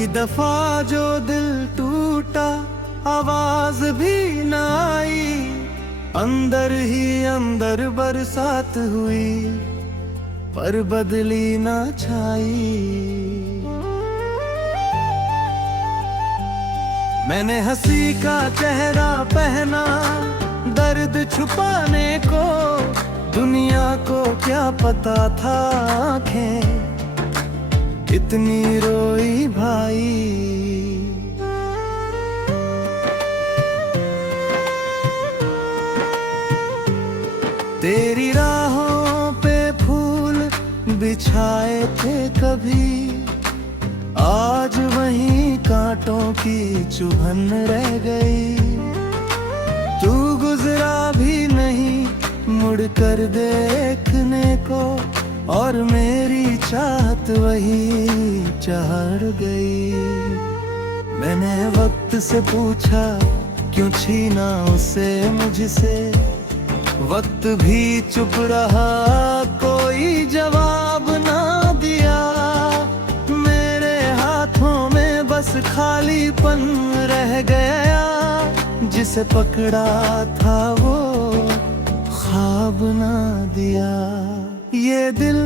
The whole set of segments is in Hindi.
की दफा जो दिल टूटा आवाज भी न आई, अंदर ही अंदर बरसात हुई पर बदली ना छाई। मैंने हंसी का चेहरा पहना दर्द छुपाने को, दुनिया को क्या पता था आंखें इतनी रोई भाई। तेरी राहों पे फूल बिछाए थे कभी, आज वहीं कांटों की चुभन रह गई। तू गुजरा भी नहीं मुड़ कर देखने को, और मेरी चाहत वही चढ़ गई। मैंने वक्त से पूछा क्यों छीना उसे मुझसे, वक्त भी चुप रहा कोई जवाब ना दिया। मेरे हाथों में बस खालीपन रह गया, जिसे पकड़ा था वो ख्वाब ना दिया। ये दिल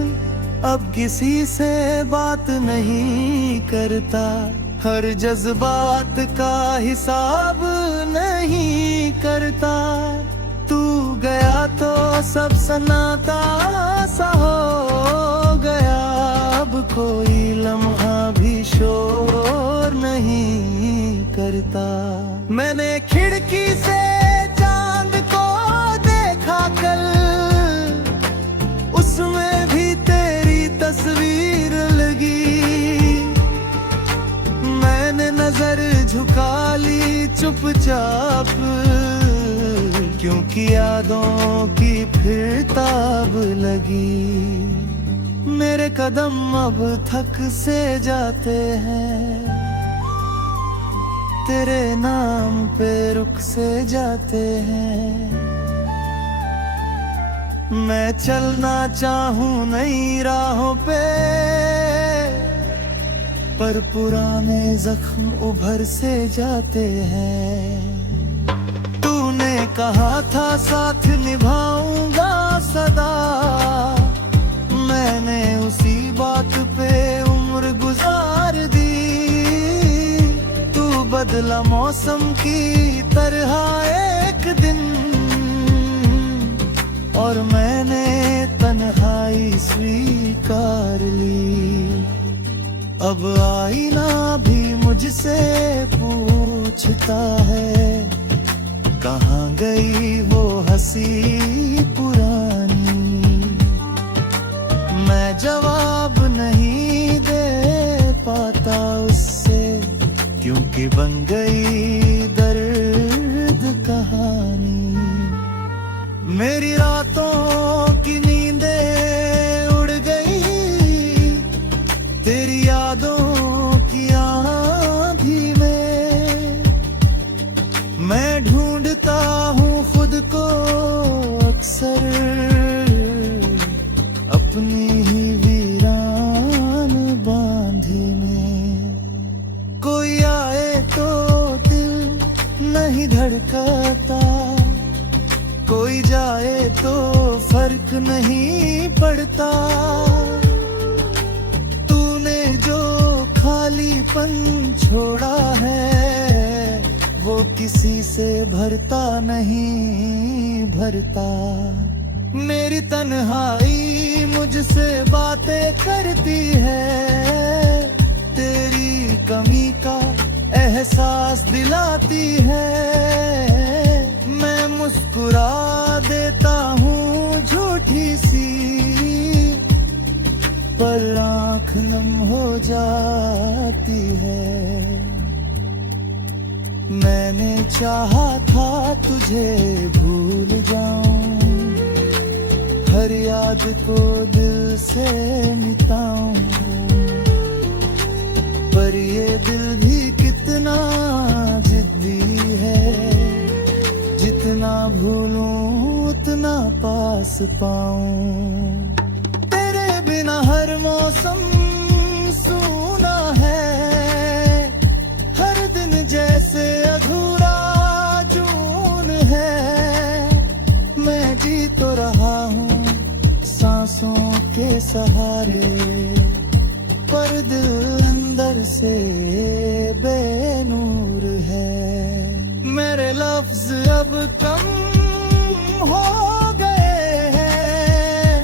अब किसी से बात नहीं करता, हर जज्बात का हिसाब नहीं करता। तू गया तो सब सन्नाटा सा हो गया, अब कोई लम्हा भी शोर नहीं करता। मैंने खिड़की से चांद को देखा कल, उसमें भी तेरी तस्वीर लगी। मैंने नजर झुका ली चुपचाप, क्योंकि यादों की फिर ताब लगी। मेरे कदम अब थक से जाते हैं, तेरे नाम पे रुक से जाते हैं। मैं चलना चाहूं नई राहों पे, पर पुराने जख्म उभर से जाते हैं। तूने कहा था साथ निभाऊंगा सदा, मैंने उसी बात पे उम्र गुजार दी। तू बदला मौसम की तरह एक दिन, और मैंने तन्हाई स्वीकार ली। अब आईना भी मुझसे पूछता है, कहाँ गई वो हंसी पुरानी। मैं जवाब नहीं दे पाता उससे, क्योंकि बन गई दर्द कहानी। मेरी रातों की नींदें उड़ गई, तेरी यादों की आंधी में। मैं ढूंढता हूँ खुद को अक्सर, अपनी ही वीरान बांधी में। कोई आए तो दिल नहीं धड़काता, कोई जाए तो फर्क नहीं पड़ता। तूने जो खालीपन छोड़ा है, वो किसी से भरता नहीं भरता। मेरी तन्हाई मुझसे बातें करती है, तेरी कमी का एहसास दिलाती है। मैं मुस्कुरा देता हूँ झूठी सी, पर आँख नम हो जाती है। मैंने चाहा था तुझे भूल जाऊं, हर याद को दिल से मिटाऊं, पर ये दिल भी कितना जिद्दी है। जितना भूलूं उतना पास पाऊं। तेरे बिना हर मौसम सूना है, सहारे, पर दिल अंदर से बेनूर है। मेरे लफ्ज अब कम हो गए हैं,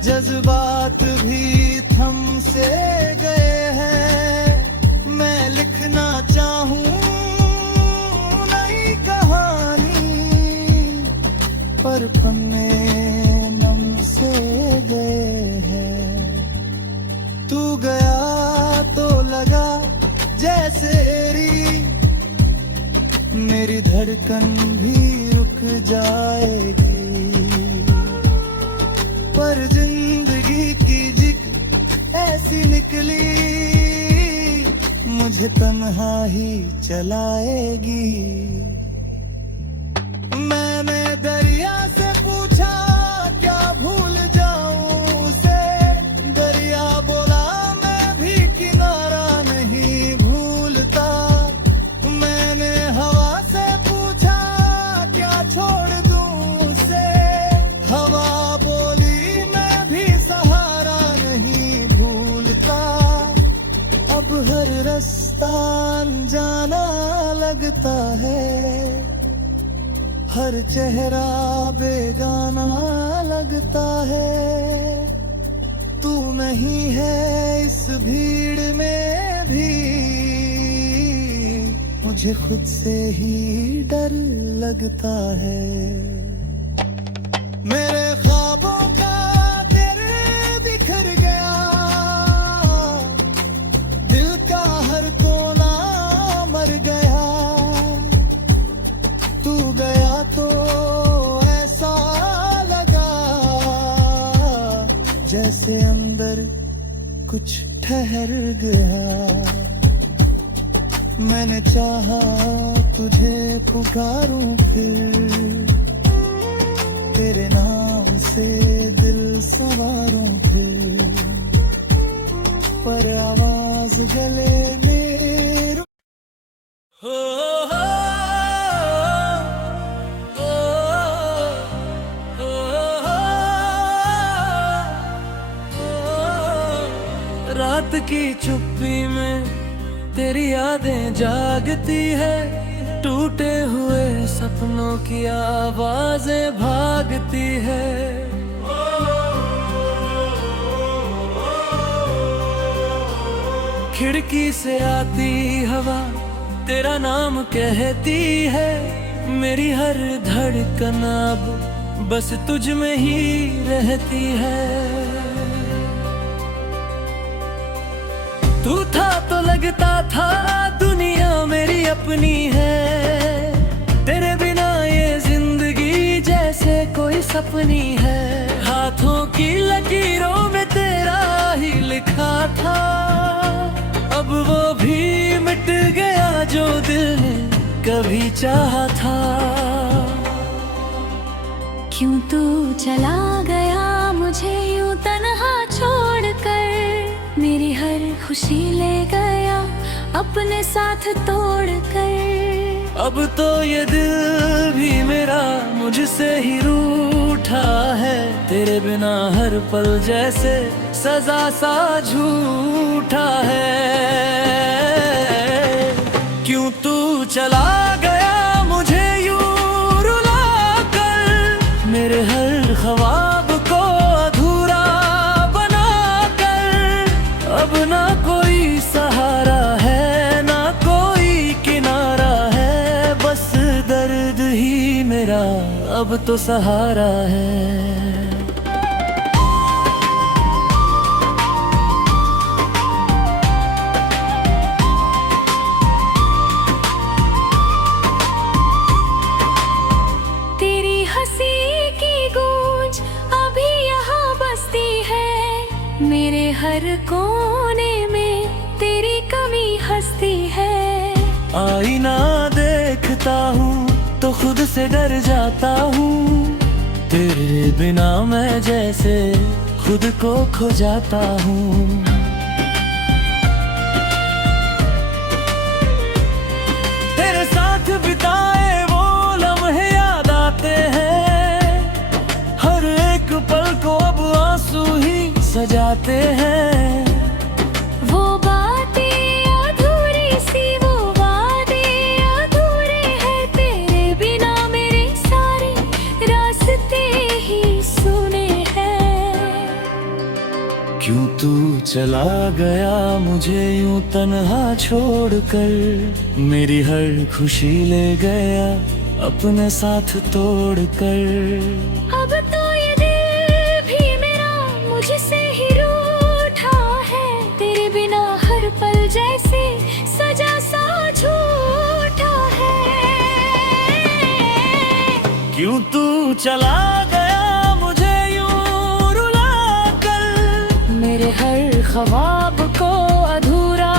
जज्बात भी थम से गए हैं। मैं लिखना चाहूं नई कहानी, पर पन्ने नम से गए हैं। तू गया तो लगा जैसे मेरी धड़कन भी रुक जाएगी, पर जिंदगी की जिक ऐसी निकली, मुझे तन्हा ही चलाएगी। मैंने दरिया से पूछा क्या भूल जाऊं उसे, दरिया बोला मैं भी किनारा नहीं भूलता। मैंने हवा से पूछा क्या छोड़ दूं उसे, हवा बोली मैं भी सहारा नहीं भूलता। अब हर रास्ता अनजाना लगता है, हर चेहरा बेगाना लगता है। तू नहीं है इस भीड़ में भी, मुझे खुद से ही डर लगता है। मेरे ख्वाबों का दिल बिखर गया, दिल का हर कोना मर गया। तू गया तो ऐसा लगा जैसे अंदर कुछ ठहर गया। मैंने चाहा तुझे पुकारूं फिर, तेरे नाम से दिल संवारूं फिर, पर आवाज गले में रात की चुप्पी में तेरी यादें जागती है, टूटे हुए सपनों की आवाजें भागती है। खिड़की से आती हवा तेरा नाम कहती है, मेरी हर धड़कन अब बस तुझ में ही रहती है। तू था तो लगता था दुनिया मेरी अपनी है, तेरे बिना ये जिंदगी जैसे कोई सपनी है। हाथों की लकीरों में तेरा ही लिखा था, अब वो भी मिट गया जो दिल ने कभी चाहा था। क्यों तू चला गया मुझे यूं तन्हा छोड़कर, मेरी हर खुशी ले गया अपने साथ तोड़कर। अब तो ये दिल भी मेरा मुझसे ही रूठा है, तेरे बिना हर पल जैसे सजा सा झूठा है। क्यों तू चला गया मुझे यूं रुला कर, मेरे हर ख्वाब को अधूरा बना कर। अब ना कोई सहारा है ना कोई किनारा है, बस दर्द ही मेरा अब तो सहारा है। मेरे हर कोने में तेरी कमी हंसती है। आईना देखता हूँ तो खुद से डर जाता हूँ, तेरे बिना मैं जैसे खुद को खो जाता हूँ। तेरे साथ बिताए वो लम्हे याद आते हैं, हर एक पल को अब आंसू ही बातें हैं। वो बातें अधूरी सी, वो वादे अधूरे हैं। तेरे बिना मेरे सारे रास्ते ही सुने हैं। क्यों तू चला गया मुझे यूं तन्हा छोड़कर, मेरी हर खुशी ले गया अपने साथ तोड़कर। अब तो ये दिल भी मेरा मुझसे ही रूठा है। तेरे बिना हर पल जैसे सजा सा झूठा है। क्यों तू चला गया मुझे यूं रुला कर, मेरे हर ख्वाब को अधूरा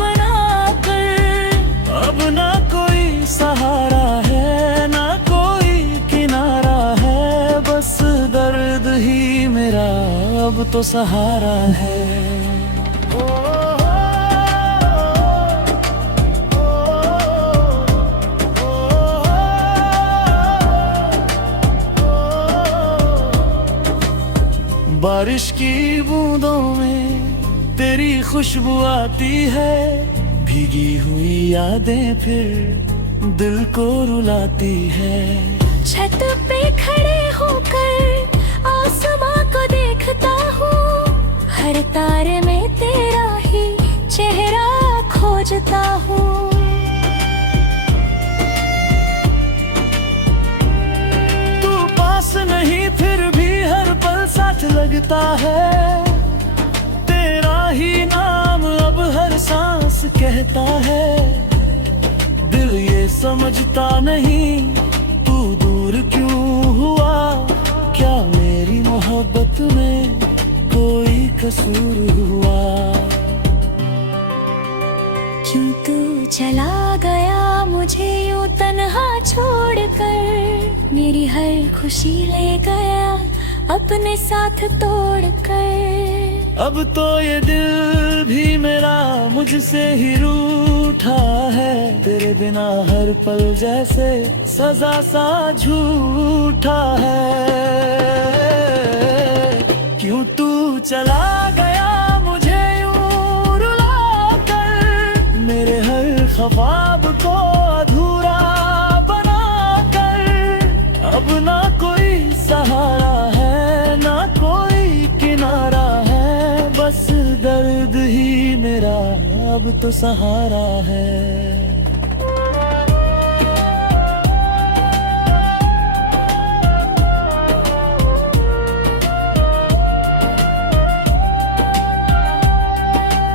बना कर। अब ना कोई सहारा है ना कोई किनारा है, बस दर्द ही मेरा अब तो सहारा है। बारिश की बूंदों में तेरी खुशबू आती है, भीगी हुई यादें फिर दिल को रुलाती है। छत पे खड़े होकर आसमां को देखता हूँ, हर तारे में तेरा ही चेहरा खोजता हूँ। तू पास नहीं फिर भी हर पल साथ लगता है, तेरा ही नाम अब हर सांस कहता है। दिल ये समझता नहीं तू दूर क्यों हुआ, क्या मेरी मोहब्बत में कोई कसूर हुआ। क्यों तू चला गया मुझे यूं तन्हा छोड़कर, मेरी हर खुशी ले गया अपने साथ तोड़कर। अब तो ये दिल भी मेरा मुझसे ही रूठा है, तेरे बिना हर पल जैसे सजा सा झूठा है। क्यों तू चला गया मुझे यूं रुला कर, मेरे हर ख्वाब को अधूरा बना कर। अब ना कोई सहारा है ना कोई किनारा है, बस दर्द ही मेरा अब तो सहारा है।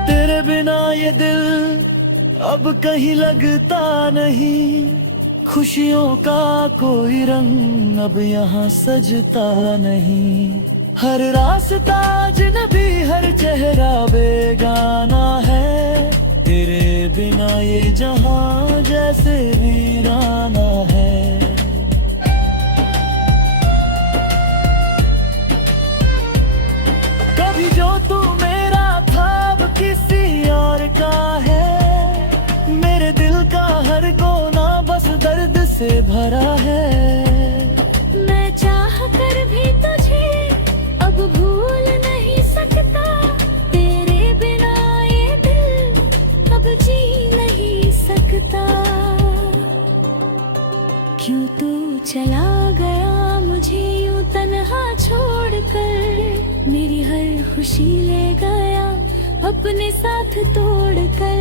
तेरे बिना ये दिल अब कहीं लगता नहीं, खुशियों का कोई रंग अब यहाँ सजता नहीं। हर रास्ता अजनबी हर चेहरा बेगाना है, तेरे बिना ये जहां जैसे वीराना है। कभी जो तू मेरा था अब किसी और का है, मेरे दिल का हर कोना बस दर्द से भरा है। मैं चाह कर भी तुझे अब भूल नहीं सकता, तेरे बिना ये दिल अब जी नहीं सकता। क्यों तू चला गया मुझे यूं तन्हा छोड़कर, मेरी हर खुशी ले गया अपने साथ तोड़कर।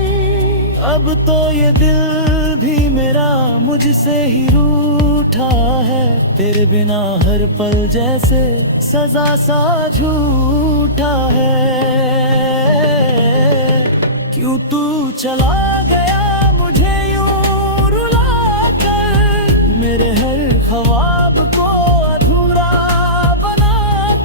अब तो ये दिल भी मेरा मुझसे ही रूठा है, तेरे बिना हर पल जैसे सजा सा झूठा है। क्यों तू चला गया मुझे यूं रुला कर, मेरे हर ख्वाब को अधूरा बना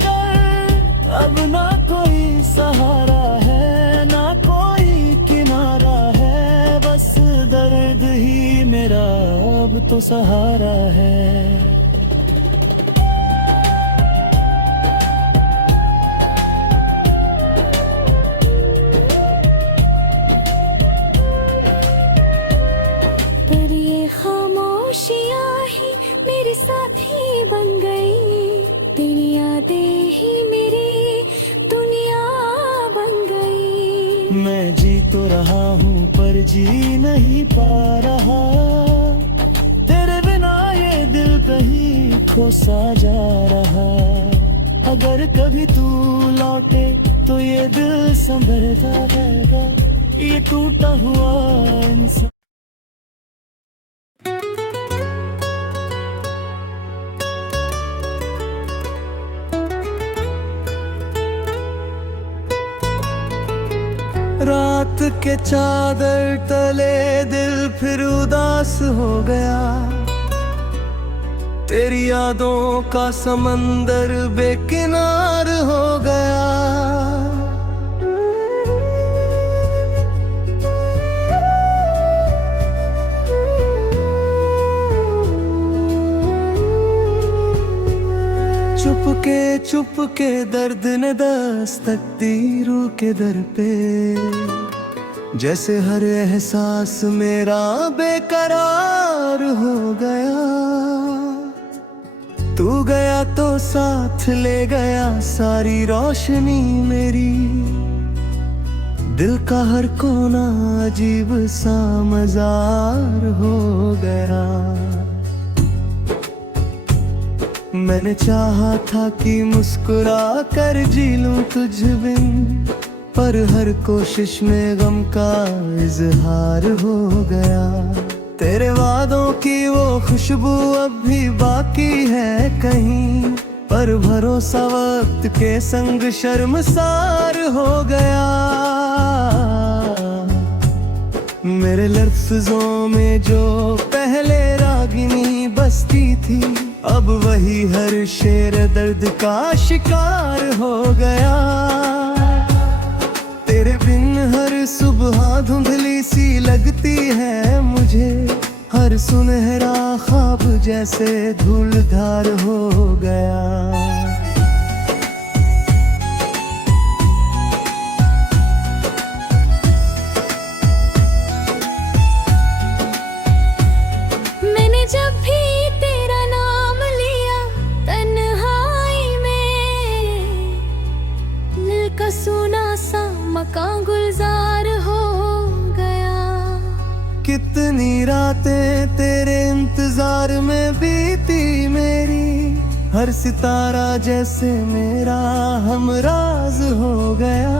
कर। अब ना कोई सहारा है ना कोई किनारा है, बस दर्द ही मेरा अब तो सहारा है। पर ये खामोशियाँ ही मेरे साथी बन गई, तेरी यादें ही मेरी दुनिया जी नहीं पा रहा, तेरे बिना ये दिल कहीं खोसा जा रहा। अगर कभी तू लौटे तो ये दिल संभलता रहेगा, ये टूटा हुआ इंसान। रात के चादर तले दिल फिर उदास हो गया, तेरी यादों का समंदर बेकिनार हो गया। चुपके दर्द ने दस्तक दी रूह के दर पे, जैसे हर एहसास मेरा बेकरार हो गया। तू गया तो साथ ले गया सारी रोशनी मेरी, दिल का हर कोना अजीब सा मजार हो गया। मैंने चाहा था कि मुस्कुरा कर जी लूं तुझ बिन, पर हर कोशिश में गम का इजहार हो गया। तेरे वादों की वो खुशबू अब भी बाकी है कहीं, पर भरोसा वक्त के संग शर्मसार हो गया। मेरे लफ्जों में जो पहले रागिनी बसती थी, अब वही हर शेर दर्द का शिकार हो गया। तेरे बिन हर सुबह धुंधली सी लगती है मुझे, हर सुनहरा ख्वाब जैसे धूलधार हो गया। मकान गुलजार हो गया। कितनी रातें तेरे इंतजार में बीती मेरी, हर सितारा जैसे मेरा हमराज हो गया।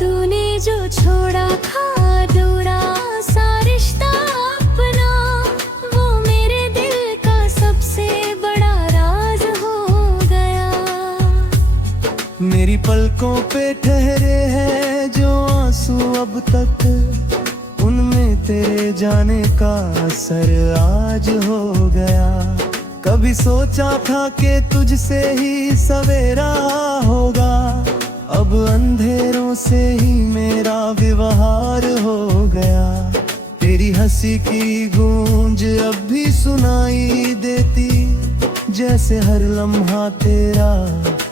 तूने जो छोड़ा था अधूरा सा रिश्ता अपना, वो मेरे दिल का सबसे बड़ा राज हो गया। मेरी पलकों पे ठहरे हैं जो आंसू अब तक, उनमें तेरे जाने का असर आज हो गया। कभी सोचा था कि तुझसे ही सवेरा होगा, अब अंधेरों से ही मेरा व्यवहार हो गया। तेरी हंसी की गूंज अब भी सुनाई देती, जैसे हर लम्हा तेरा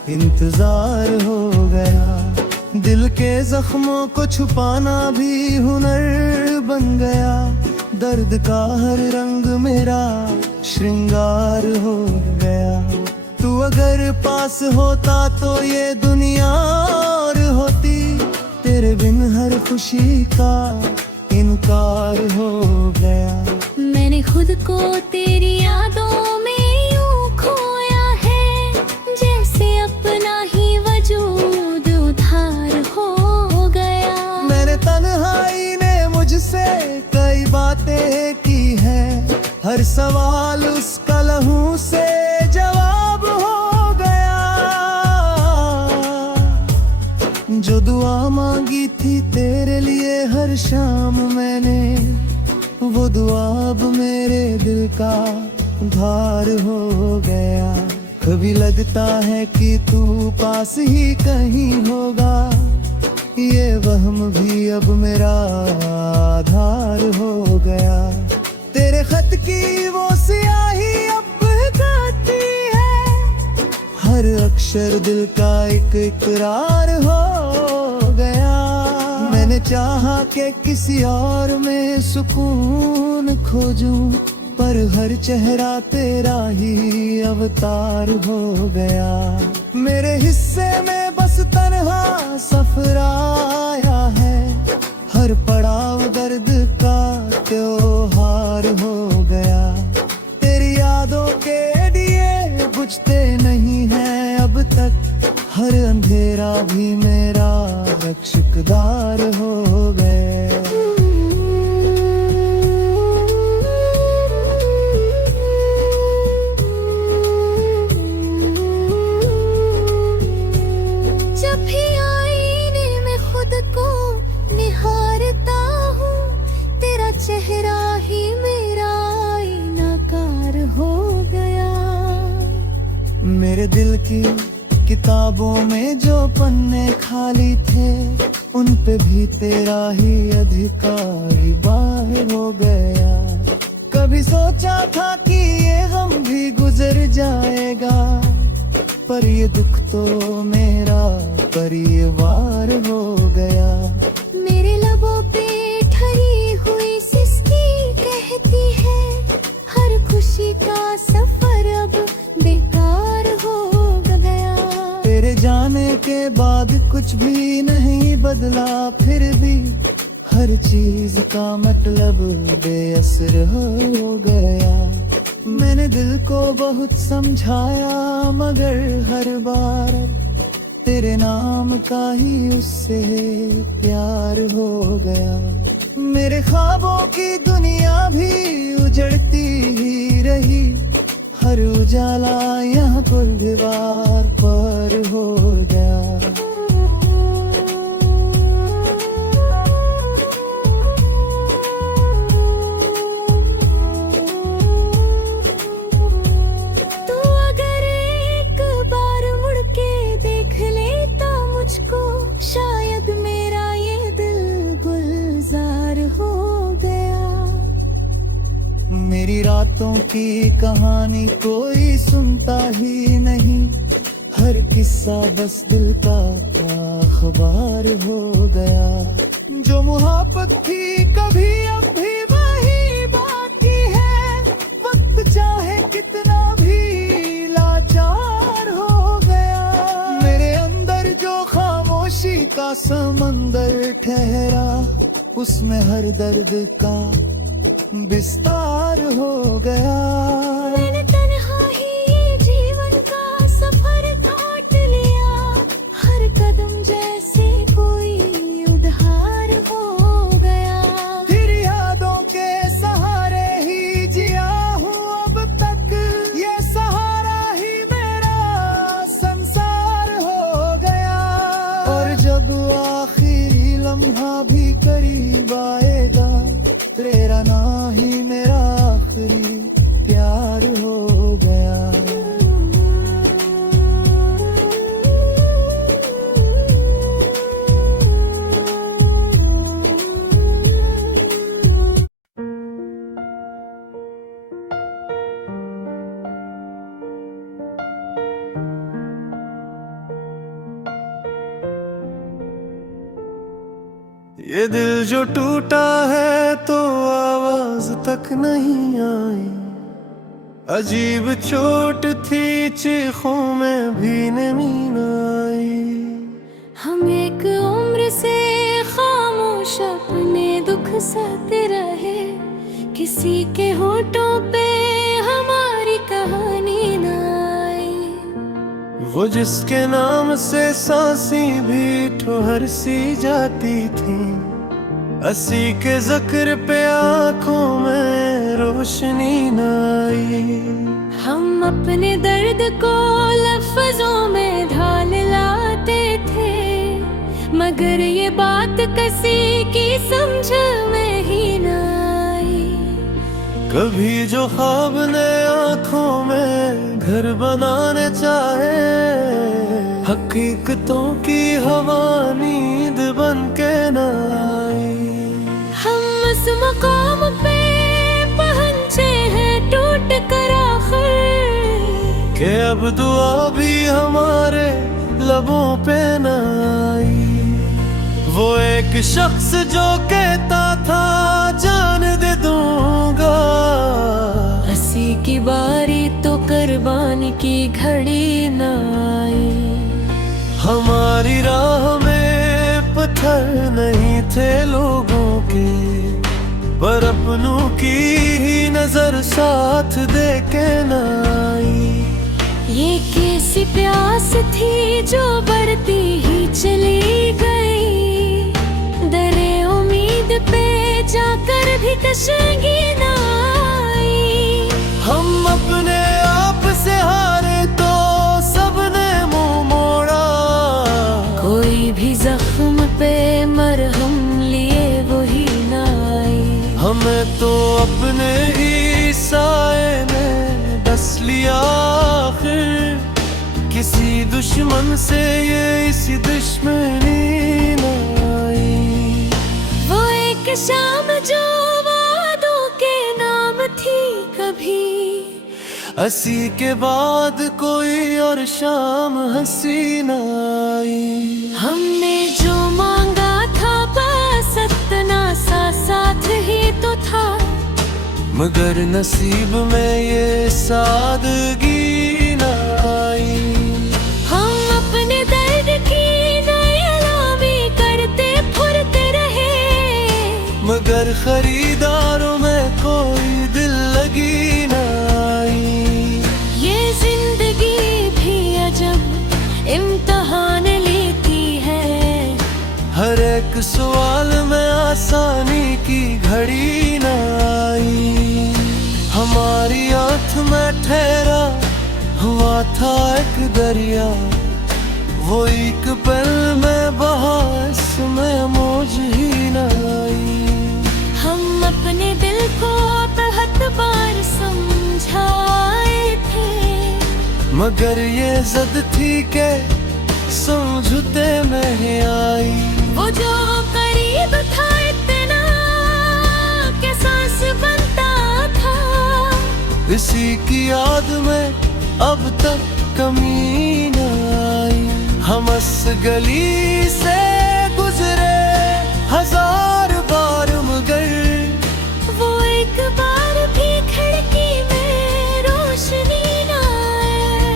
इंतजार हो गया। दिल के जख्मों को छुपाना भी हुनर बन गया, दर्द का हर रंग मेरा श्रृंगार हो गया। तू अगर पास होता तो ये दुनिया और होती, तेरे बिन हर खुशी का इनकार हो गया। मैंने खुद को तेरी यादों में यूं खोया है, जैसे अपना ही वजूद उधार हो गया। मेरे तन्हाई ने मुझसे कई बातें की है, हर सवाल उसका लहू से जवाब हो गया। जो दुआ मांगी थी तेरे लिए हर शाम मैंने, वो दुआ अब मेरे दिल का भार हो गया। कभी लगता है कि तू पास ही कहीं होगा, ये वहम भी अब मेरा आधार हो गया। तेरे खत की वो स्याही अब बहकाती है, हर अक्षर दिल का एक इकरार हो गया। मैंने चाहा कि किसी और में सुकून खोजूं, पर हर चेहरा तेरा ही अवतार हो गया। मेरे हिस्से में बस तन्हा सफर आया है, हर पड़ाव दर्द का त्योहार हो गया। तेरी यादों के दिए बुझते नहीं हैं अब तक, हर अंधेरा भी मेरा रक्षकदार हो गया। जब भी आईने में खुद को निहारता हूँ, तेरा चेहरा ही मेरा आईनाकार हो गया। मेरे दिल की किताबों में जो पन्ने खाली थे, उन पे भी तेरा ही अधिकार बाहर हो गया। कभी सोचा था कि ये गम भी गुजर जाएगा, पर ये दुख तो मेरा परिवार हो गया। मेरे लबों पे ठहरी हुई सिसकी कहती है, हर खुशी का सफर अब बेकार हो गया। तेरे जाने के बाद कुछ भी नहीं बदला, फिर भी हर चीज का मतलब बेअसर हो गया। मैंने दिल को बहुत समझाया, मगर हर बार तेरे नाम का ही उससे प्यार हो गया। मेरे ख्वाबों की दुनिया भी उजड़ती ही रही, हर उजाला यहाँ पर दीवार पर हो गया। तू अगर एक बार मुड़ के देख लेता मुझको, शायद मेरा ये दिल गुलजार हो गया। मेरी रातों की कहानी कोई सुनता ही नहीं, हर किस्सा बस दिल का अखबार हो गया। जो मुहब्बत थी कभी अब भी वही बाकी है, वक्त चाहे कितना भी लाचार हो गया। मेरे अंदर जो खामोशी का समंदर ठहरा, उसमें हर दर्द का विस्तार हो गया। मैंने तन्हा ही ये जीवन का सफर काट लिया, हर कदम जैसे कोई उधार हो गया। फिर यादों के सहारे ही जिया हूँ अब तक, ये सहारा ही मेरा संसार हो गया। और जब आखिरी लम्हा भी करीब आएगा, तेरा ना ही मेरा आखिरी प्यार हो गया। ये दिल जो टूटा है तो आवाज तक नहीं आई, अजीब चोट थी चीखों में भी नींद आई। हम एक उम्र से खामोश अपने दुख सहते रहे, किसी के होठों पे हमारी कहानी न आई। वो जिसके नाम से सांसी भी ठोहर सी जाती थी, असी के जिक्र पे आंखों में रोशनी न आई। हम अपने दर्द को लफ्जों में ढाल लाते थे, मगर ये बात किसी की समझ में ही न आई। कभी जो ख्वाब ने आंखों में घर बनाने चाहे, हकीकतों की हवा नींद बन के न आई। हम उस मकाम पे पहुंचे हैं टूट कर आखिर, कि अब दुआ भी हमारे लबों पे न आई। वो एक शख्स जो कहता था जान दे दूंगा, हंसी की बारी तो कुर्बानी की घड़ी न आई। हमारी राह में पत्थर नहीं थे लोगों के, पर अपनों की ही नजर साथ दे के न आई। ये कैसी प्यास थी जो बढ़ती ही चली गई, दरे उम्मीद पे जाकर भी कशेंगी ना आई। हम अपने आप से हारे तो सबने मुंह मोड़ा, कोई भी जख्म पे मरहम लिए वही ना आई। हमें तो अपने ही साए में डस लिया आखिर, किसी दुश्मन से ये इसी दुश्मनी न आई। वो एक शाम जो वादों के नाम थी कभी, हंसी के बाद कोई और शाम हंसी न आई। हमने जो मांगा था बस इतना सा साथ ही तो था, मगर नसीब में ये सादगी न आई। हम अपने दर्द की नीलामी करते फुरते रहे, मगर खरीदारों में कोई दिल लगी न आई। ये जिंदगी भी अजब इम्तिहान लेती है, हर एक सवाल में आसानी की घड़ी न आई। हमारी आंख में ठहरा हुआ था एक दरिया, वो एक पल में बहा, इसमें मौज ही न आई। हम अपने दिल को बहुत बार समझाए थे, मगर ये जिद थी के समझौते में ही आई। वो जो करीब था इतना के सांस बनता था, इसी की याद में अब तक कमी न आई। हम इस गली से गुजरे हजार बार, मगर वो एक बार भी खिड़की में रोशनी न आए।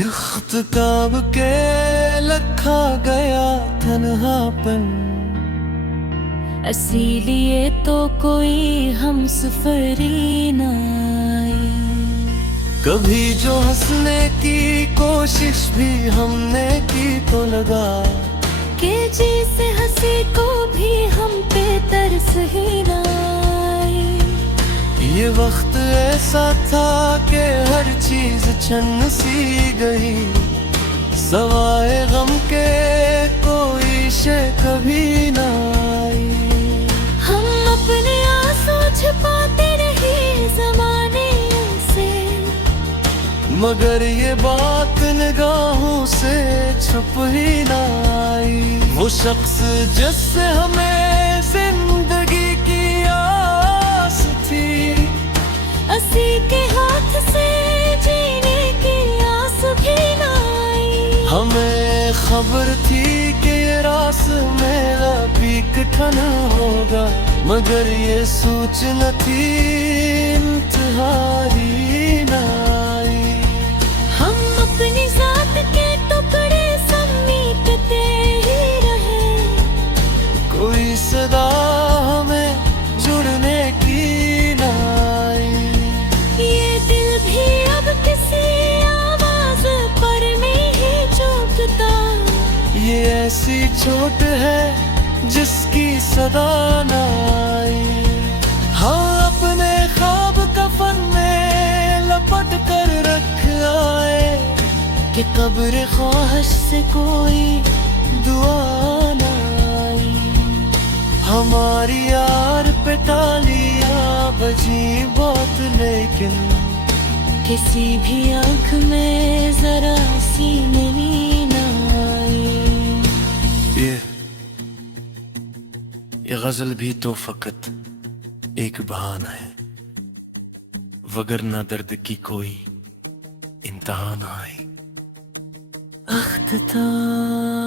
इख्तिताब के लखा गया तन्हापन, इसीलिए तो कोई हम सफरी न आई। कभी जो हंसने की कोशिश भी हमने की तो लगा, के जैसे हंसी को भी हम पे तरस ही न आई। ये वक्त ऐसा था कि हर चीज छन सी गई, सवाए गम के कोई शय कभी न आई। हम अपने आंसू छुपाते रहे जमाने से, मगर ये बात निगाहों से छुप ही न आई। वो शख्स जिससे हमें जिंदगी की आस थी, असी के हाथ से जीने की आस भी न आई। हमें खबर थी कि ये रास मेरा भी कठिन होगा, मगर ये सूचना थी इंतहारी न आई। हम अपनी जात के टुकड़े समेटते ही रहे, कोई सदा हमें जुड़ने की न आई। ये दिल भी अब किसी आवाज पर नहीं चौंकता, ये ऐसी चोट है जिसकी सदा न आई। हाँ, अपने ख्वाब कफन में लपट कर रख आए, कि कब्र ख्वाहिश से कोई दुआ न आई। हमारी यार पे तालियां बजी बहुत, लेकिन किसी भी आंख में जरा सी नमी न आई। ये गजल भी तो फकत एक बहाना है, वगरना दर्द की कोई इंतहा न आए। अख्तिताम